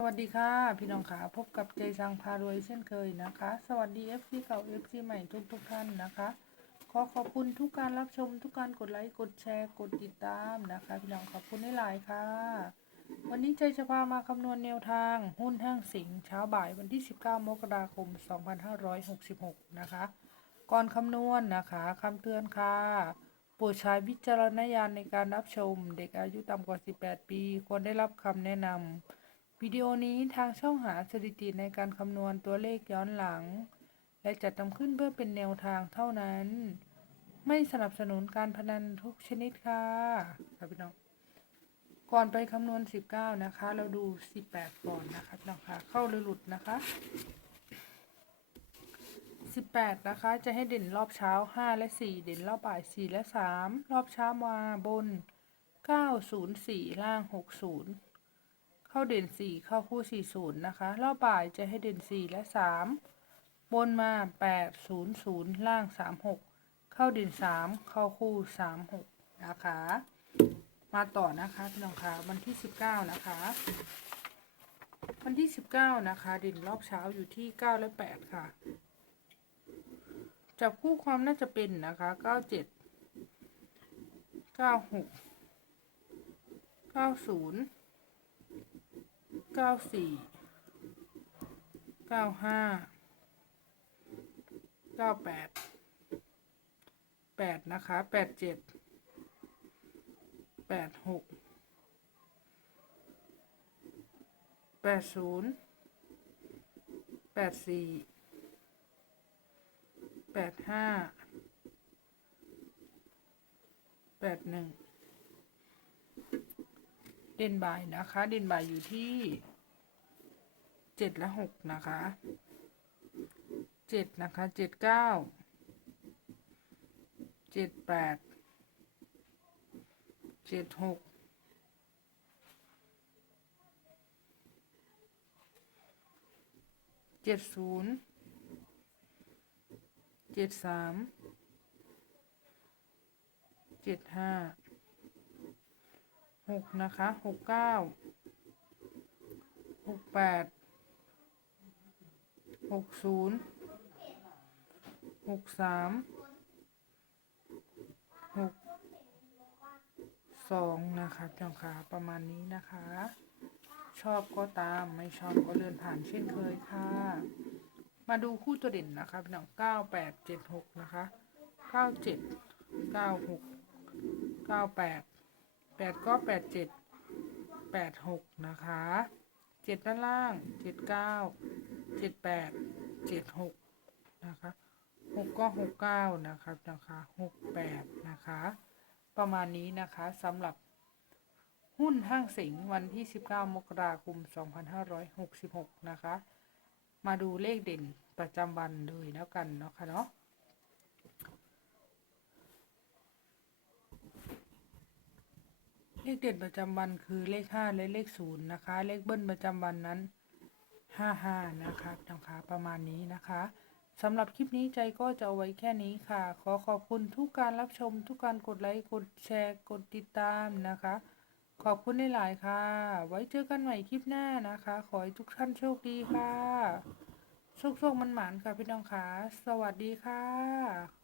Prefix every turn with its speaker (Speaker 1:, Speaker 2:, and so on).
Speaker 1: สวัสดีค่ะ พี่น้องขาพบกับใจสังพารวยเช่นเคยนะคะ สวัสดี FC เก่า FC ใหม่ทุกทุกท่านนะคะ ขอขอบคุณทุกการรับชมทุกการกดไลค์กดแชร์กดติดตามนะคะ พี่น้องขอบคุณหลายค่ะ วันนี้ใจจะพามาคำนวณแนวทางหุ้นห้างสิงห์เช้าบ่ายวันที่ 19 มกราคม 2566 นะคะ ก่อนคำนวณนะคะคำเตือนค่ะโปรดใช้วิจารณญาณในการรับชม เด็กอายุต่ำกว่า 18 ปีควรได้รับคำแนะนำ วิดีโอนี้ทางช่องหาสถิติในการคำนวณตัวเลขย้อนหลัง และจัดทำขึ้นเพื่อเป็นแนวทางเท่านั้น ไม่สนับสนุนการพนันทุกชนิดค่ะครับพี่น้อง ก่อนไปคำนวณ 19 นะคะ เราดู 18 ก่อนนะคะพี่น้องค่ะเข้าหรือหลุดนะคะ 18 นะคะ จะให้เด่นรอบเช้า 5 และ 4 เด่นรอบบ่าย 4 และ 3 รอบเช้ามาบน 904 ล่าง 60 เข้าเด่น 4 เข้าคู่ 40 นะคะ รอบบ่ายจะให้เด่น 4 และ 3 บนมา 800 ล่าง 36 เข้าเด่น 3 เข้าคู่ 36 นะคะ มาต่อนะคะพี่น้องคะวันที่ 19 นะคะ วันที่ 19 นะคะ เด่นรอบเช้าอยู่ที่ 9 และ 8 ค่ะ จับคู่ความน่าจะเป็นนะคะ 97 96 90 เก้าสี่เก้าห้าเก้าแปดแปดนะคะแปดเจ็ดแปดหกแปดศูนย์แปดสี่แปดห้าแปดหนึ่ง ด่นบายนะคะ เด่นบายอยู่ที่เจ็ดและหกนะคะเจ็ดนะคะเจ็ดเก้าเจ็ดแปดเจ็ดหกเจ็ดศูนย์เจ็ดสามเจ็ดห้า หกนะคะหกเก้าหกแปดหกศูนย์หกสามหกสองนะคะจ้าค่ะประมาณนี้นะคะ ชอบก็ตามไม่ชอบก็เดินผ่านเช่นเคยค่ะ มาดูคู่ตัวเด่นนะคะพี่น้องเก้าแปดเจ็ดหกนะคะเก้าเจ็ดเก้าหกเก้าแปด แปดก็แปดเจ็ดแปดหกนะคะเจ็ดด้านล่างเจ็ดเก้าเจ็ดแปดเจ็ดหกนะคะหกก็หกเก้านะคะนะคะหกแปดนะคะ ประมาณนี้นะคะสำหรับหุ้นห้างสิงวันที่ 19 มกราคม 2566 นะคะ มาดูเลขเด่นประจำวันเลยแล้วกันเนาะค่ะเนาะ เล ขเด่นประจำวันคือเลข5และเลข0นย์นะคะ เลขเบิ้ลประจำวันนั้น55นะคะนะคะประมาณนี้นะคะสำหรับคลิปนี้ใจก็จะเอาไว้แค่นี้ค่ะ ขอขอบคุณทุกการรับชม ทุกการกดไลค์ กดแชร์ กดติดตามนะคะ ขอบคุณหลายๆค่ะ ไว้เจอกันใหม่คลิปหน้านะคะ ขอให้ทุกท่านโชคดีค่ะ โชคๆมันหมานค่ะพี่น้องค่ะ สวัสดีค่ะ